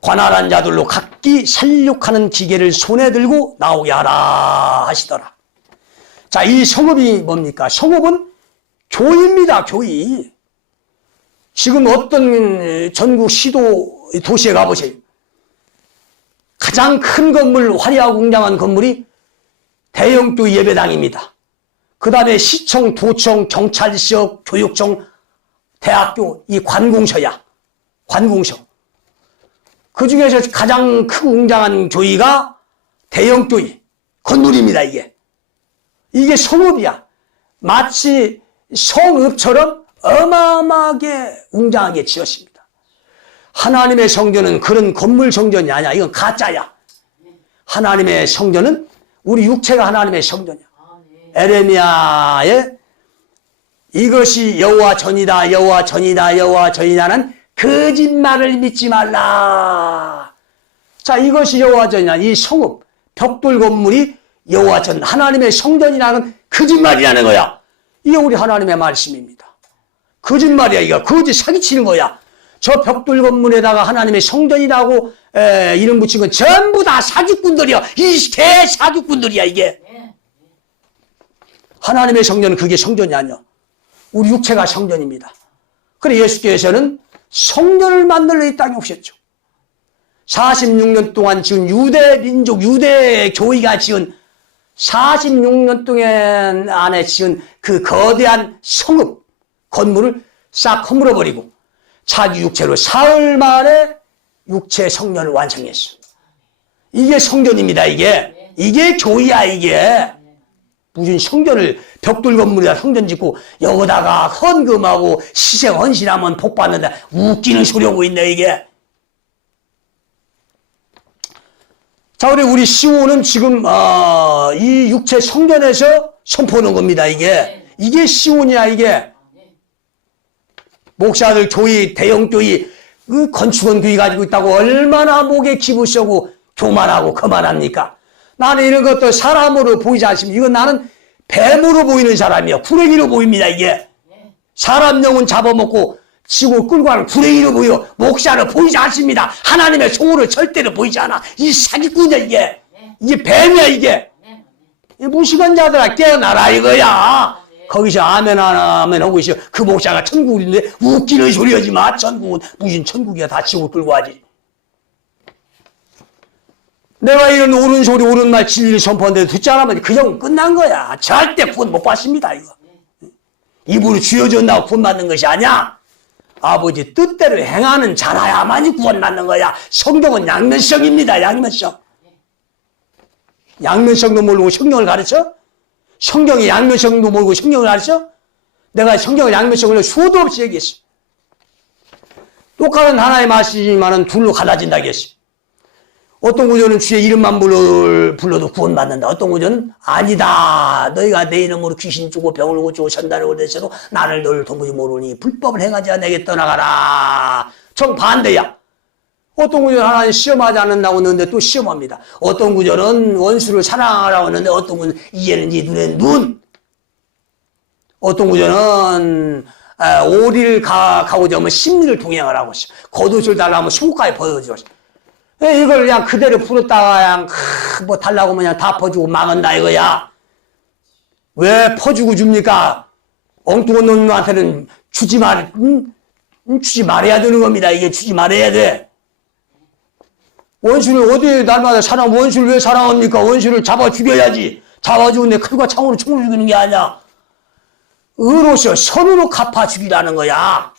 관할한 자들로 각기 살육하는 기계를 손에 들고 나오게 하라 하시더라. 자, 이 성읍이 뭡니까? 성읍은 교회입니다. 교회. 지금 어떤 전국 시도 도시에 가보세요. 가장 큰 건물, 화려하고 웅장한 건물이 대형교 예배당입니다. 그 다음에 시청, 도청, 경찰서, 교육청, 대학교, 이 관공서야. 관공서. 그 중에서 가장 크고 웅장한 교회가 대형교회, 건물입니다, 이게. 이게 성읍이야. 마치 성읍처럼 어마어마하게 웅장하게 지었습니다. 하나님의 성전은 그런 건물 성전이 아니야. 이건 가짜야. 하나님의 성전은 우리 육체가 하나님의 성전이야. 에레미야의 이것이 여호와 전이다, 여호와 전이다, 여호와 전이다는 거짓말을 믿지 말라. 자, 이것이 여호와 전이다. 이 성읍, 벽돌 건물이 여호와 전, 하나님의 성전이라는 거짓말이라는 거야. 이게 우리 하나님의 말씀입니다. 거짓말이야. 이거 거짓 사기치는 거야. 저 벽돌 건물에다가 하나님의 성전이라고 이름 붙인 건 전부 다 사기꾼들이야. 이 개 사기꾼들이야 이게. 하나님의 성전은 그게 성전이 아니야. 우리 육체가 성전입니다. 그래 예수께서는 성전을 만들러 이 땅에 오셨죠. 46년 동안 지은 유대 민족, 유대 교회가 지은 46년 동안 안에 지은 그 거대한 성읍, 건물을 싹 허물어버리고 자기 육체로 사흘 만에 육체 성전을 완성했어. 이게 성전입니다, 이게. 이게 교회야, 이게. 무슨 성전을 벽돌 건물에다 성전 짓고 여기다가 헌금하고 희생 헌신하면 복 받는다. 웃기는 소리 하고 있네, 이게. 자, 우리 시온은 지금 이 육체 성전에서 선포하는 겁니다, 이게. 이게 시온이야, 이게. 목사들 교회, 대형 교회, 그 건축원 교회 가지고 있다고 얼마나 목에 기부 쏘고 교만하고 그만합니까? 나는 이런 것도 사람으로 보이지 않습니다. 이건 나는 뱀으로 보이는 사람이야. 구렁이로 보입니다, 이게. 사람 영혼 잡아먹고 지고 끌고 가는 구렁이로 보여. 목사로 보이지 않습니다. 하나님의 종으로 절대로 보이지 않아. 이 사기꾼이야, 이게. 이게 뱀이야, 이게. 이 무식한 자들아, 깨어나라, 이거야. 거기서 아멘 하고 있어. 그 목사가 천국인데 웃기는 소리 하지 마. 천국은 무슨 천국이야. 다 지고 끌고 가지. 내가 이런 옳은 소리, 옳은 말, 진리를 선포하는데 듣지 않으면 그냥 끝난 거야. 절대 구원 못 받습니다, 이거. 입으로 쥐어준다고 구원 받는 것이 아니야. 아버지 뜻대로 행하는 자라야만이 구원 받는 거야. 성경은 양면성입니다, 양면성. 양면성도 모르고 성경을 가르쳐? 성경이 양면성도 모르고 성경을 가르쳐? 내가 성경을 양면성을 수도 없이 얘기했어. 똑같은 하나의 말씀이지만은 둘로 갈라진다고 했어. 어떤 구조는 주의 이름만 불러도 구원받는다. 어떤 구조는 아니다. 너희가 내 이름으로 귀신 주고 병을 고치고 천단을 올렸어도 나를 너를 도무지 모르니 불법을 행하지 않아 내게 떠나가라. 정반대야. 어떤 구조는 하나님 시험하지 않는다고 했는데 또 시험합니다. 어떤 구조는 원수를 사랑하라고 했는데 어떤 구조는 이에는 네 눈에 눈. 어떤 구조는 오리를 가고자 하면 심리를 동행하라고 했어. 겉옷을 달라면 속까지 벗어줬어. 이걸 그냥 그대로 풀었다가 그냥 뭐 달라고 하면 그냥 다 퍼주고 망한다 이거야. 왜 퍼주고 줍니까? 엉뚱한 놈한테는 주지 말아야 되는 겁니다. 이게 주지 말아야 돼. 원수를 어디 날마다 원수를 왜 사랑합니까? 원수를 잡아 죽여야지. 잡아 죽은데 칼과 창으로 총을 죽이는 게 아니야. 의로서 선으로 갚아 죽이라는 거야.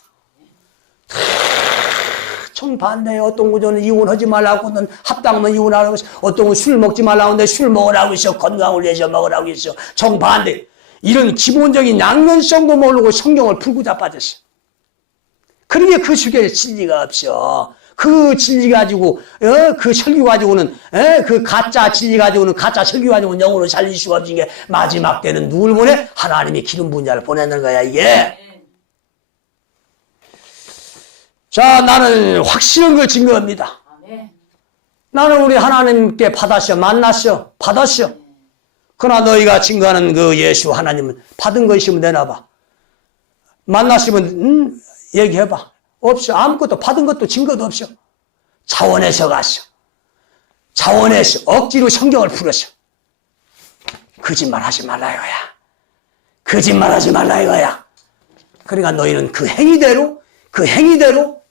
정반대에 어떤 구조는 이혼하지 말라고 하는 합당하면 이혼하라고 했어. 어떤 건 술 먹지 말라고 하는데 술 먹으라고 했어. 건강을 위해서 먹으라고 했어. 정반대. 이런 기본적인 양면성도 모르고 성경을 풀고 자빠졌어. 그러니까 그 속에 진리가 없어. 그 진리 가지고 그 설교 가지고는 그 가짜 진리 가지고는 가짜 설교 가지고는 영으로 살릴 수가 없는 게 마지막 때는 누굴 보내? 하나님이 기름 부은 자를 보내는 거야 이게. 자, 나는 확실한 걸 증거합니다. 나는 우리 하나님께 만났어. 받았어. 그러나 너희가 증거하는 그 예수 하나님은 받은 거 있으면 내놔봐. 만났으면 얘기해봐. 없어. 아무것도 받은 것도 증거도 없어. 자원해서 갔어. 자원해서 억지로 성경을 풀었어. 거짓말 하지 말라 이거야. 거짓말 하지 말라 이거야. 그러니까 너희는 그 행위대로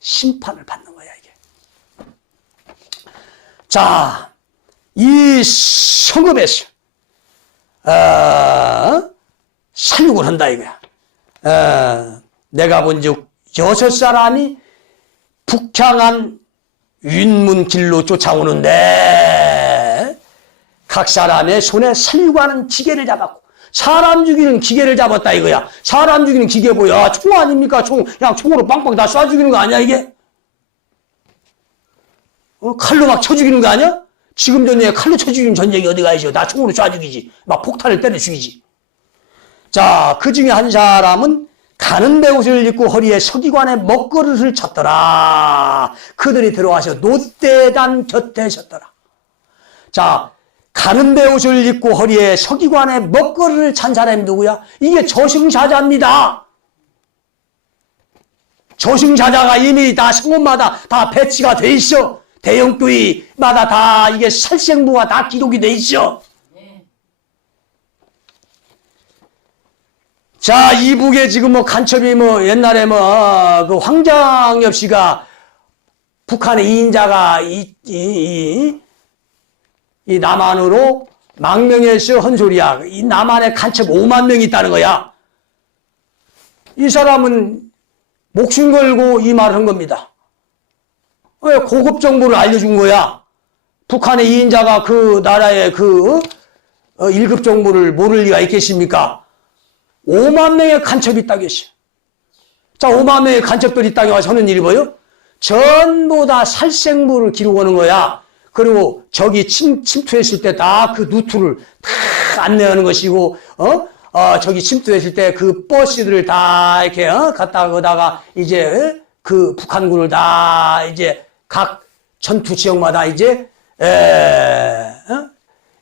심판을 받는 거야, 이게. 자, 이 성읍에서, 살육을 한다, 이거야. 내가 본 즉, 6사람이 북향한 윈문길로 쫓아오는데, 각 사람의 손에 살육하는 기계를 잡았고, 사람 죽이는 기계를 잡았다 이거야. 사람 죽이는 기계 뭐야? 총 아닙니까? 총. 그냥 총으로 빵빵 다 쏴 죽이는 거 아니야 이게? 칼로 막 쳐 죽이는 거 아니야? 지금 전에 칼로 쳐 죽이는 전쟁이 어디가 있어? 다 총으로 쏴 죽이지. 막 폭탄을 때려 죽이지. 자, 그 중에 한 사람은 가는 배옷을 입고 허리에 서기관의 먹그릇을 찼더라. 그들이 들어와서 노대단 곁에 섰더라. 자, 가는데 옷을 입고 허리에 서기관의 먹거리를 찬 사람이 누구야? 이게 저승사자입니다. 조승자자가 이미 다 성읍마다 다 배치가 돼 있어. 대형교회마다 다 이게 살생부가 다 기록이 돼 있어. 자, 이북에 지금 뭐 간첩이 뭐 옛날에 뭐 그 황장엽 씨가 북한의 2인자가 이 남한으로 망명해서 한 소리야. 이 남한에 간첩 5만 명이 있다는 거야. 이 사람은 목숨 걸고 이 말을 한 겁니다. 왜 고급 정보를 알려준 거야? 북한의 2인자가 그 나라의 그 1급 정보를 모를 리가 있겠습니까? 5만 명의 간첩이 있다겠어. 자, 5만 명의 간첩들이 땅에 와서 하는 일이 뭐요? 전부 다 살생부를 기록하는 거야. 그리고 저기 침투했을 때 다 그 루트를 다 안내하는 것이고, 저기 침투했을 때 그 버스들을 다 이렇게, 갖다 거다가 이제 그 북한군을 다 이제 각 전투 지역마다 이제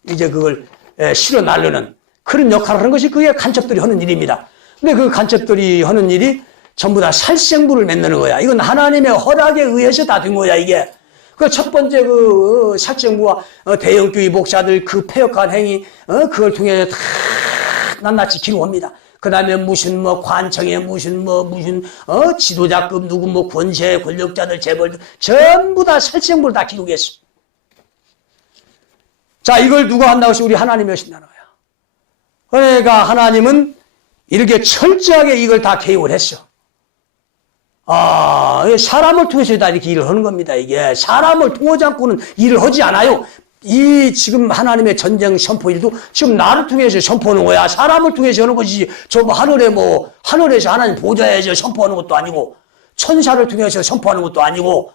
그걸 실어 나르는 그런 역할을 하는 것이 그게 간첩들이 하는 일입니다. 근데 그 간첩들이 하는 일이 전부 다 살생부를 맺는 거야. 이건 하나님의 허락에 의해서 다 된 거야, 이게. 그 첫 번째 그 살생부와 대형교회 목사들 그 폐역한 행위, 그걸 통해 다 낱낱이 기록합니다. 그 다음에 무슨 뭐 관청에 무슨 지도자급 누구 뭐 권세, 권력자들, 재벌들 전부 다 살생부를 다 기록했어. 자, 이걸 누가 한다고 해서 우리 하나님이 하신다는 거야. 그러니까 하나님은 이렇게 철저하게 이걸 다 개입을 했어. 사람을 통해서 다 이렇게 일을 하는 겁니다, 이게. 사람을 통하지 않고는 일을 하지 않아요. 이 지금 하나님의 전쟁 선포일도 지금 나를 통해서 선포하는 거야. 사람을 통해서 하는 것이지, 하늘에서 하나님 보좌에서 선포하는 것도 아니고, 천사를 통해서 선포하는 것도 아니고,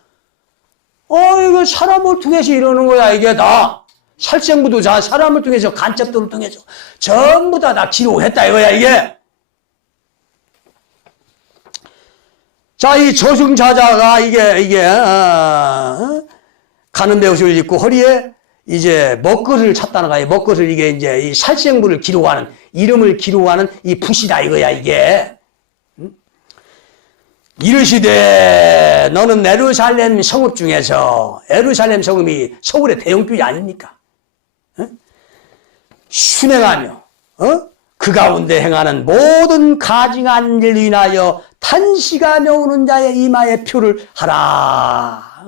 이거 사람을 통해서 이러는 거야, 이게 다. 살생부도 다 사람을 통해서, 간첩들을 통해서 전부 다 기록했다 이거야, 이게. 자, 이 조승자자가 가는 배옷을 입고 허리에 이제 먹것을 찼다는 거야. 먹것을 이게 이제 이 살생부를 기록하는, 이름을 기록하는 이 붓이다 이거야, 이게. 이르시되 너는 예루살렘 성읍 중에서, 예루살렘 성읍이 서울의 대형교회 아닙니까? 순행하며 그 가운데 행하는 모든 가증한 일로 인하여 탄식하며 우는 자의 이마에 표를 하라.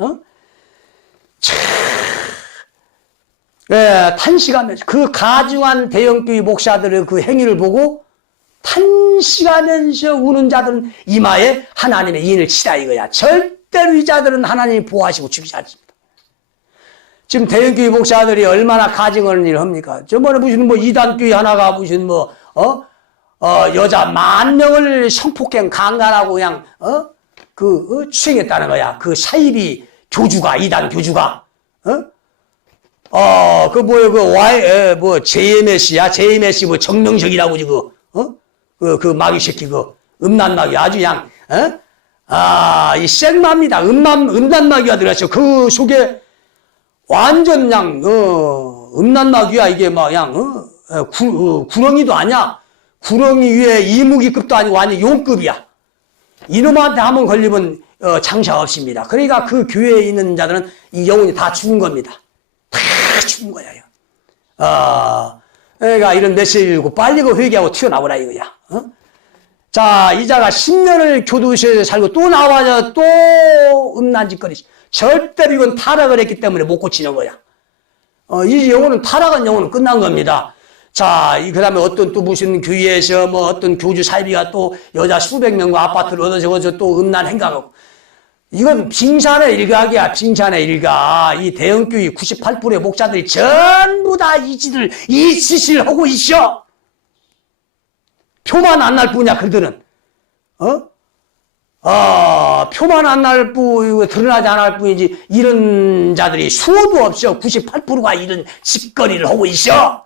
탄식하면서 그 가증한 대형교회 목사들의 그 행위를 보고 탄식하면서 우는 자들은 이마에 하나님의 인을 치라 이거야. 절대로 이 자들은 하나님이 보호하시고 죽이지 않습니다. 지금 대형교회 목사들이 얼마나 가증하는 일을 합니까? 저번에 무슨 이단교회 하나가 무슨 여자 10,000명을 성폭행 강간하고 그냥, 추행했다는 거야. 그 사이비 교주가, 이단 교주가, JMS야? JMS 정명석이라고, 그 마귀 새끼, 음란 마귀 아주 그냥, 이 생마입니다. 음란 마귀가 들어갔어. 그 속에 완전 그냥, 음란 마귀야. 이게 막 그냥, 구렁이도 아니야. 구렁이 위에 이무기급도 아니고 완전 용급이야. 이놈한테 한번 걸리면 장사 없습니다. 그러니까 그 교회에 있는 자들은 이 영혼이 다 죽은 겁니다. 다 죽은 거야. 그러니까 이런 메시지를 읽고 빨리 그 회개하고 튀어나오라 이거야. 자, 이 자가 10년을 교도소에 살고 또 나와서 또 음란짓거리. 절대로 이건 타락을 했기 때문에 못 고치는 거야. 이 영혼은 타락한 영혼은 끝난 겁니다. 자, 그 다음에 어떤 또 무슨 교회에서 어떤 교주 사이비가 또 여자 수백 명과 아파트를 얻어서 또 음란 행각하고. 이건 빙산의 일각이야, 빙산의 일각. 이 대형교회 98%의 목사들이 전부 다 이 짓을 하고 있어. 표만 안 날 뿐이야, 그들은. 표만 안 날 뿐, 드러나지 않을 뿐이지, 이런 자들이 수도 없어. 98%가 이런 짓거리를 하고 있어.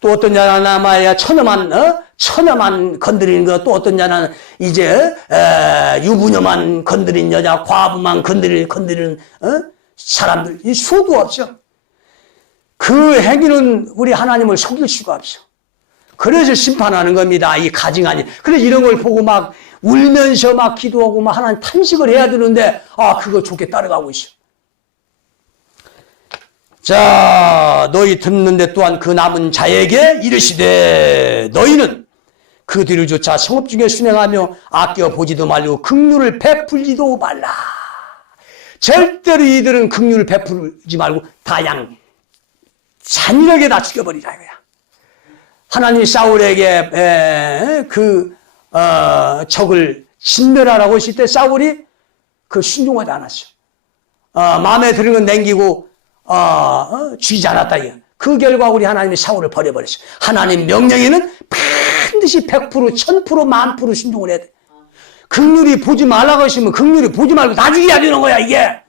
또 어떤 자는 말이야, 처녀만 건드리는 거, 또 어떤 자는 이제, 유부녀만 건드린 여자, 과부만 건드리는, 사람들, 이 수도 없어. 그 행위는 우리 하나님을 속일 수가 없어. 그 그래서 심판하는 겁니다. 이 가증하니. 그래서 이런 걸 보고 막 울면서 막 기도하고 막 하나님 탄식을 해야 되는데, 그거 좋게 따라가고 있어. 자, 너희 듣는데 또한 그 남은 자에게 이르시되 너희는 그 뒤를 조차 성읍 중에 순행하며 아껴 보지도 말고 긍휼을 베풀지도 말라. 절대로 이들은 긍휼을 베풀지 말고 다 양 잔인하게 다 죽여버리라 이거야. 하나님이 사울에게 적을 진멸하라고 했을 때 사울이 그 순종하지 않았어. 마음에 드는 건 남기고 죽이지 않았다 이거. 그 결과 우리 하나님이 사울을 버려버렸어. 하나님 명령에는 반드시 100%, 1000%, 10,000% 순종을 해야 돼. 긍휼히 보지 말라고 하시면 긍휼히 보지 말고 다 죽여야 되는 거야 이게.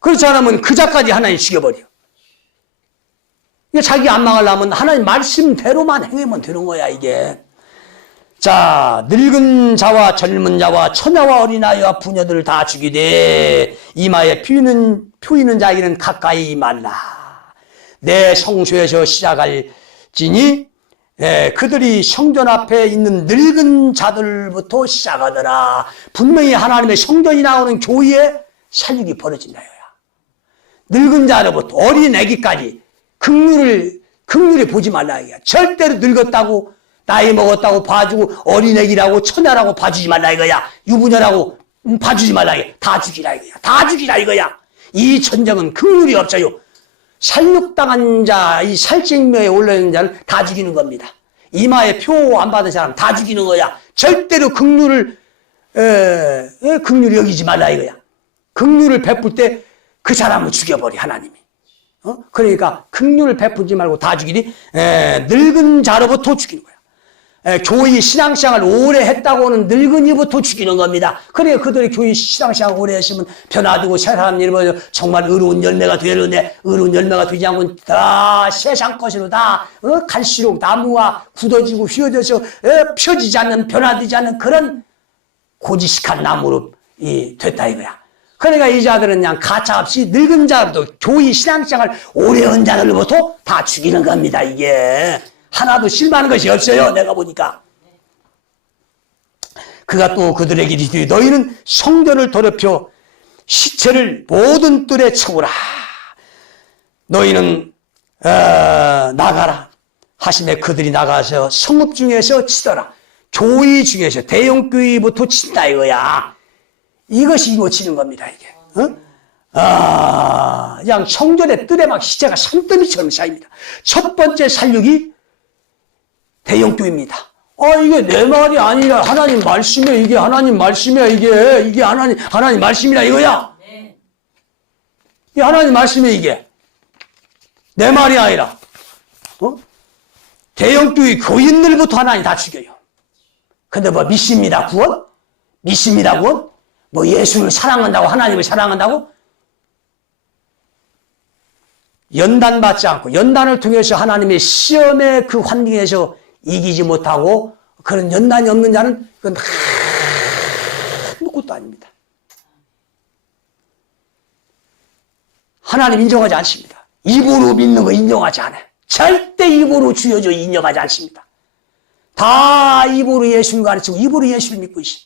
그렇지 않으면 그자까지 하나님 죽여버려. 자기 안 망하려면 하나님 말씀대로만 행하면 되는 거야 이게. 자, 늙은 자와 젊은 자와 처녀와 어린아이와 부녀들을 다 죽이되 이마에 표 있는 자에게는 가까이 말라. 내 성소에서 시작할지니 그들이 성전 앞에 있는 늙은 자들부터 시작하더라. 분명히 하나님의 성전이 나오는 교회에 살육이 벌어진다 이거야. 늙은 자로부터 어린 애기까지 긍휼히 보지 말라 이거야. 절대로 늙었다고 나이 먹었다고 봐주고 어린애기라고 처녀라고 봐주지 말라 이거야. 유부녀라고 봐주지 말라 이거야. 다 죽이라 이거야. 다 죽이라 이거야. 이 전쟁은 긍휼이 없어요. 살육당한 자, 이 살생명에 올라있는 자는 다 죽이는 겁니다. 이마에 표 안 받은 사람 다 죽이는 거야. 절대로 긍휼히 여기지 말라 이거야. 긍휼을 베풀 때 그 사람을 죽여버려 하나님이. 그러니까 긍휼을 베풀지 말고 다 죽이니 늙은 자로부터 죽이는 거야. 교회 신앙생활 오래 했다고 하는 늙은이부터 죽이는 겁니다. 그래 그들이 교회 신앙생활 오래 했으면 변화되고 새 사람 일으켜 정말 의로운 열매가 되는데 의로운 열매가 되지 않고 다 세상 것으로 다 갈수록 나무가 굳어지고 휘어져서 펴지지 않는 변화되지 않는 그런 고지식한 나무로 됐다 이거야. 그러니까 이 자들은 그냥 가차없이 늙은 자로부터 교회 신앙생활 오래 한 자들로부터 다 죽이는 겁니다. 이게 하나도 실망하는 것이 없어요. 내가 보니까. 그가 또 그들에게 이르되 너희는 성전을 더럽혀 시체를 모든 뜰에 쳐오라. 너희는 나가라 하시매 그들이 나가서 성읍 중에서 치더라. 교회 중에서 대형 교회부터 친다 이거야. 이것이 이루어지는 겁니다, 이게. 그냥 성전의 뜰에 막 시체가 산더미처럼 쌓입니다. 첫 번째 살육이 대형교입니다. 이게 내 말이 아니라 하나님 말씀이야, 이게 하나님 말씀이야, 이게 하나님 말씀이라 이거야. 네. 이게 하나님 말씀이야, 이게. 내 말이 아니라. 대형교회 교인들부터 하나님 다 죽여요. 근데 뭐 믿습니다, 구원? 믿습니다, 구원? 뭐 예수를 사랑한다고 하나님을 사랑한다고? 연단받지 않고 연단을 통해서 하나님의 시험의 그 환경에서 이기지 못하고 그런 연단이 없는 자는 그건 아무것도 아닙니다. 하나님 인정하지 않습니다. 입으로 믿는 거 인정하지 않아요. 절대 입으로 주여져 인정하지 않습니다. 다 입으로 예수를 가르치고 입으로 예수를 믿고 있습니다.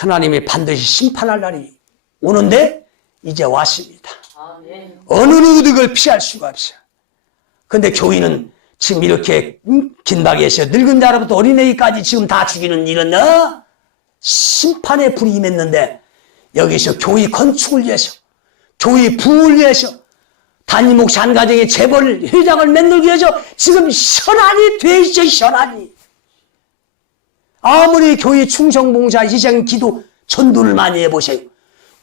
하나님이 반드시 심판할 날이 오는데 이제 왔습니다. 어느 누구도 그걸 피할 수가 없어요. 근데 교인은 지금 이렇게 긴박해서 늙은 자로부터 어린애기까지 지금 다 죽이는 일은 심판의 불이 임했는데 여기서 교회 건축을 위해서 교회 부흥을 위해서 단임 목사 한 가정의 재벌 회장을 만들기 위해서 지금 현안이 돼 있어. 현안이. 아무리 교회 충성봉사 희생 기도 전도를 많이 해보세요.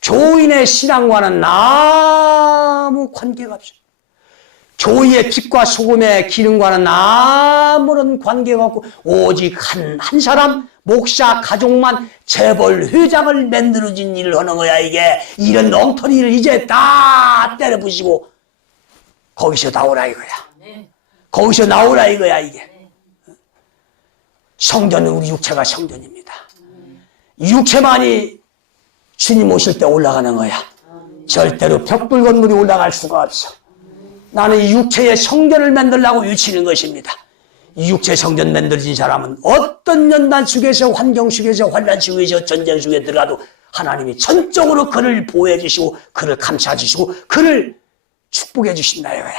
교인의 신앙과는 아무 관계가 없어요. 교회의 빛과 소금의 기능과는 아무런 관계가 없고 오직 한 사람 목사 가족만 재벌 회장을 만들어진 일을 하는 거야. 이게 이런 엉터리를 이제 다 때려 부시고 거기서 나오라 이거야. 거기서 나오라 이거야. 이게 성전은 우리 육체가 성전입니다. 육체만이 주님 오실 때 올라가는 거야. 절대로 벽돌 건물이 올라갈 수가 없어. 나는 이 육체의 성전을 만들라고 외치는 것입니다. 이 육체 성전 만들어진 사람은 어떤 연단 속에서, 환경 속에서, 환란 속에서, 전쟁 속에 들어가도 하나님이 전적으로 그를 보호해 주시고 그를 감싸 주시고 그를 축복해 주신다 이거야.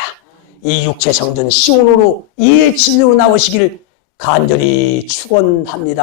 이 육체 성전 시온으로 이 진리로 나오시길 간절히 축원합니다.